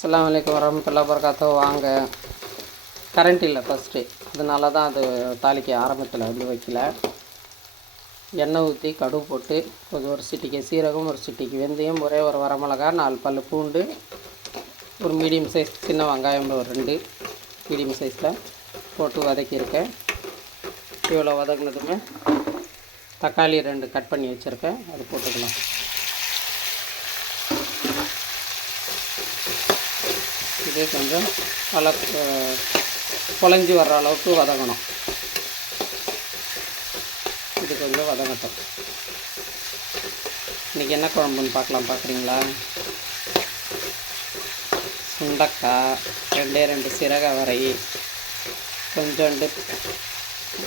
அஸ்ஸலாமு அலைக்கும் வரமத்துல்லா வரகாத்தோ வாங்க. கரண்ட் இல்லை ஃபஸ்ட்டு அதனால தான் அது தாளிக்க ஆரம்பத்தில் வந்து வைக்கல. எண்ணெய் ஊற்றி கடுகு போட்டு கொஞ்சம் ஒரு சிட்டிக்கு சீரகம் ஒரு சிட்டிக்கு வெந்தயம் ஒரே ஒரு வரமிளகா நாலு பல் பூண்டு ஒரு மீடியம் சைஸ் சின்ன வெங்காயம் ஒரு ரெண்டு மீடியம் சைஸில் போட்டு வதக்கியிருக்கேன். இவ்வளோ வதக்குனதுமே தக்காளி ரெண்டு கட் பண்ணி வச்சுருக்கேன். அது போட்டுக்கலாம். இது கொஞ்சம் நல்லா குழஞ்சி வர்ற அளவுக்கு வதங்கணும். இது கொஞ்சம் வதங்கட்டும். இன்றைக்கி என்ன குழம்புன்னு பார்க்கலாம் பார்க்குறீங்களா? சுண்டக்காய் ரெண்டே ரெண்டு சிறக வரை கொஞ்சோண்டு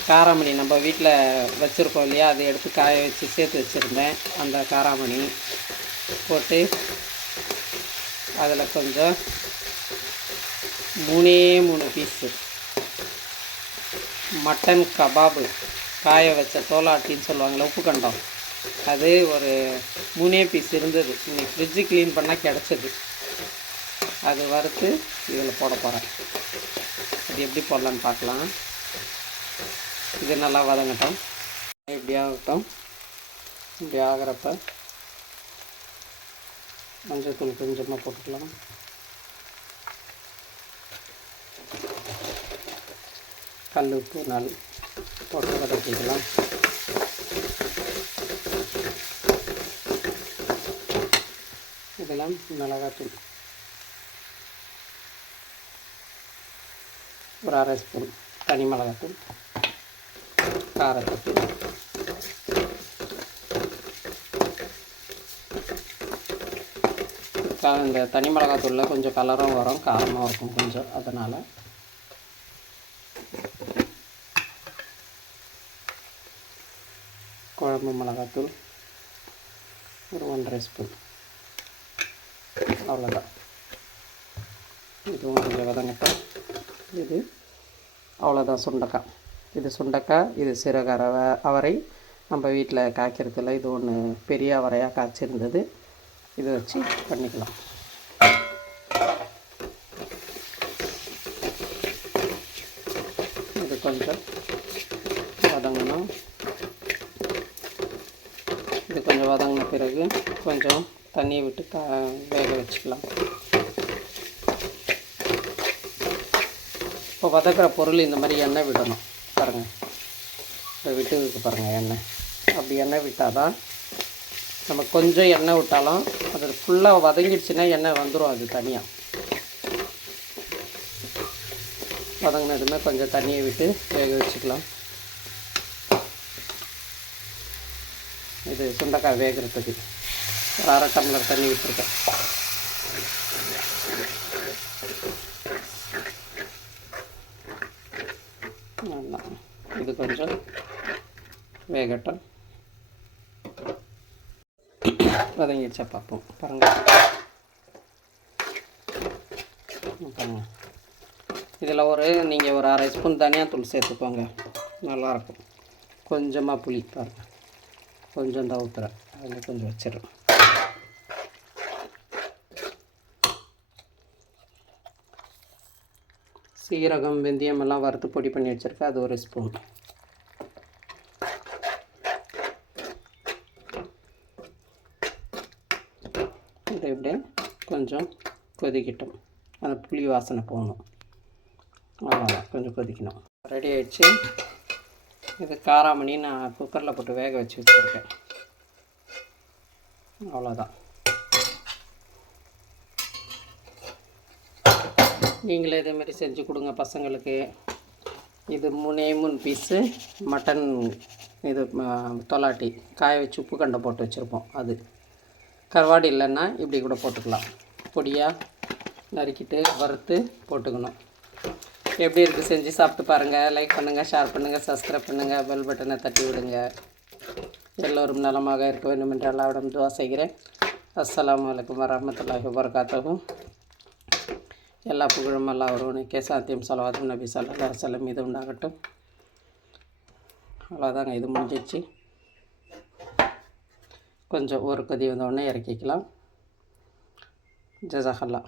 காராமணி. நம்ம வீட்டில் வச்சுருக்கோம் இல்லையா? அதை எடுத்து காய வச்சு சேர்த்து வச்சுருந்தேன் அந்த காராமணி. போட்டு அதில் கொஞ்சம் மூணே மூணு பீஸு மட்டன் கபாபு காய வச்ச தோலாட்டின்னு சொல்லுவாங்களே உப்பு கண்டம் அது ஒரு மூணே பீஸ் இருந்தது. இன்னைக்கு ஃப்ரிட்ஜு க்ளீன் பண்ணால் கிடச்சிது. அது வறுத்து இதில் போட போகிறேன் அது எப்படி போடலான்னு பார்க்கலாம். இது நல்லா வதங்கட்டும். இப்படி ஆகட்டும். இப்படி ஆகிறப்ப மஞ்சள் தூள் கொஞ்சமாக போட்டுக்கலாம். கல் உப்பு நாள் போட்டு வதக்கிக்கலாம். இதெல்லாம் மிளகாத்தூள். ஒரு அரை ஸ்பூன் தனி மிளகாத்தூள். காரத்தூள் கா- இந்த தனி மிளகாத்தூளில் கொஞ்சம் கலரும் வரும் காரமாக இருக்கும் கொஞ்சம். அதனால் குழம்பு மிளகாத்தூள் ஒரு ஒன்றரை ஸ்பூன். அவ்வளோதான் இதுவும் கொஞ்சம் வதங்கட்டும். இது அவ்வளோதான் சுண்டக்காய். இது சுண்டக்காய் இது சிறகு அவரை நம்ம வீட்டில் காய்க்கிறதுல இது ஒன்று பெரிய அவரையாக காய்ச்சிருந்தது. இதை வச்சு பண்ணிக்கலாம். கொஞ்சம் வதங்கணும். இது கொஞ்சம் வதங்கின பிறகு கொஞ்சம் தண்ணியை விட்டு த வேக வச்சுக்கலாம். இப்போ வதக்கிற பொருள் இந்த மாதிரி எண்ணெய் விடணும். பாருங்கள் இப்போ விட்டு பாருங்கள் எண்ணெய். அப்படி எண்ணெய் விட்டால் தான் நம்ம கொஞ்சம் எண்ணெய் விட்டாலும் அது ஃபுல்லாக வதங்கிடுச்சுன்னா எண்ணெய் வந்துடும் அது தனியாக வதங்கினதுமே கொஞ்சம் தண்ணியை விட்டு வேக வச்சுக்கலாம். இது சுண்டைக்காய் வேகிறதுக்கு. ஒரு அரை டம்ளர் தண்ணி விட்டுருக்கேன். நல்லா. இது கொஞ்சம் வேகட்டும். வதங்கிடுச்சா பார்ப்போம். பாருங்கள் பாருங்க. இதில் ஒரு நீங்கள் ஒரு அரை ஸ்பூன் தனியாக தூள் சேர்த்துக்கோங்க. நல்லாயிருக்கும். கொஞ்சமாக புளி பாருங்கள் கொஞ்சம் தான் ஊற்றுறேன் அதில் கொஞ்சம் வச்சிடுறேன். சீரகம் வெந்தயம் எல்லாம் வறுத்து பொடி பண்ணி வச்சுருக்கேன். அது ஒரு ஸ்பூன். இப்படி இப்படியே கொஞ்சம் கொதிக்கட்டும். அந்த புளி வாசனை போகணும். அவ்வளோதான் கொஞ்சம் கொதிக்கணும். ரெடி ஆகிடுச்சு இது காராமணி நான் குக்கரில் போட்டு வேக வச்சு வச்சுருக்கேன். அவ்வளோதான் நீங்களே இதேமாரி செஞ்சு கொடுங்க பசங்களுக்கு. இது மூணே மூணு பீஸு மட்டன் இது தொலாட்டி காய வச்சு உப்பு கண்டை போட்டு வச்சுருப்போம் அது. கருவாடு இல்லைன்னா இப்படி கூட போட்டுக்கலாம். பொடியாக நறுக்கிட்டு வறுத்து போட்டுக்கணும். எப்படி இருக்குது செஞ்சு சாப்பிட்டு பாருங்கள் லைக் பண்ணுங்கள் ஷேர் பண்ணுங்கள் சப்ஸ்கிரைப் பண்ணுங்கள் பெல் பட்டனை தட்டி விடுங்க. எல்லோரும் நலமாக இருக்க வேண்டும் என்று அல்லாவிடம் துவா செய்கிறேன். அஸ்லாம் வலைக்கம் வரமத்துல்லாஹி வபரகாத்தஹு. எல்லா புகழும் எல்லா ஒருவனுக்கே சாத்தியம் செலவாதம் நபி சல்லா செல்லம் இது உண்டாகட்டும். அவ்வளோதாங்க இது முடிஞ்சிச்சு கொஞ்சம் ஒரு கொதி வந்தோடனே இறக்கிக்கலாம். ஜசாகல்லா